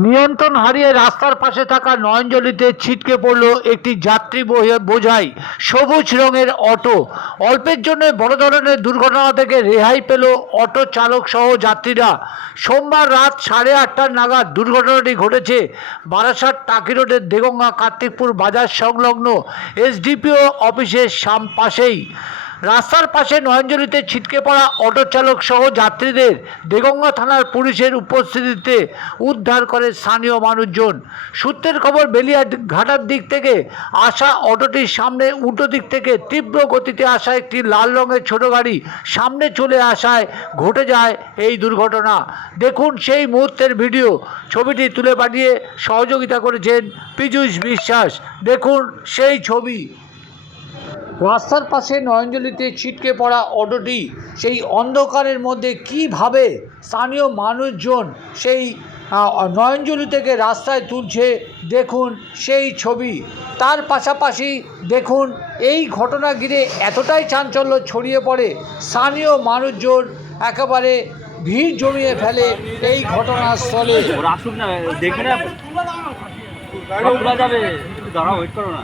নিয়ন্ত্রণ হারিয়ে রাস্তার পাশে থাকা নয়নজলিতে ছিটকে পড়ল একটি যাত্রী বোঝাই সবুজ রঙের অটো। অল্পের জন্য বড় ধরনের দুর্ঘটনা থেকে রেহাই পেল অটো চালক সহ যাত্রীরা। সোমবার রাত 8:30 নাগাদ দুর্ঘটনাটি ঘটেছে বারাসাত টাকি রোডের দেগঙ্গা কার্তিকপুর বাজার সংলগ্ন এসডিপিও অফিসের পাশেই। রাস্তার পাশে নয়নজলিতে ছিটকে পড়া অটো চালক সহ যাত্রীদের দেগঙ্গা থানার পুলিশের উপস্থিতিতে উদ্ধার করে স্থানীয় মানুষজন। সূত্রের খবর, বেলিয়াঘাটার দিক থেকে আসা অটোটির সামনে উল্টো দিক থেকে তীব্র গতিতে আসা একটি লাল রঙের ছোট গাড়ি সামনে চলে আসায় ঘটে যায় এই দুর্ঘটনা। দেখুন সেই মুহূর্তের ভিডিও। ছবিটি তুলে পাঠিয়ে সহযোগিতা করেছেন পীযূষ বিশ্বাস। দেখুন সেই ছবি। রাস্তার পাশে নয়নজলিতে ছিটকে পড়া অটোটি সেই অন্ধকারের মধ্যে কিভাবে স্থানীয় মানুষজন সেই নয়নজলি থেকে রাস্তায় তুলছে, দেখুন সেই ছবি। তার পাশাপাশি দেখুন এই ঘটনা ঘিরে এতটাই চাঞ্চল্য ছড়িয়ে পড়ে, স্থানীয় মানুষজন একেবারে ভিড় জমিয়ে ফেলে এই ঘটনাস্থলে। দেখবে না, তোলা যাবে, দাঁড়াও, ওয়েট করো না।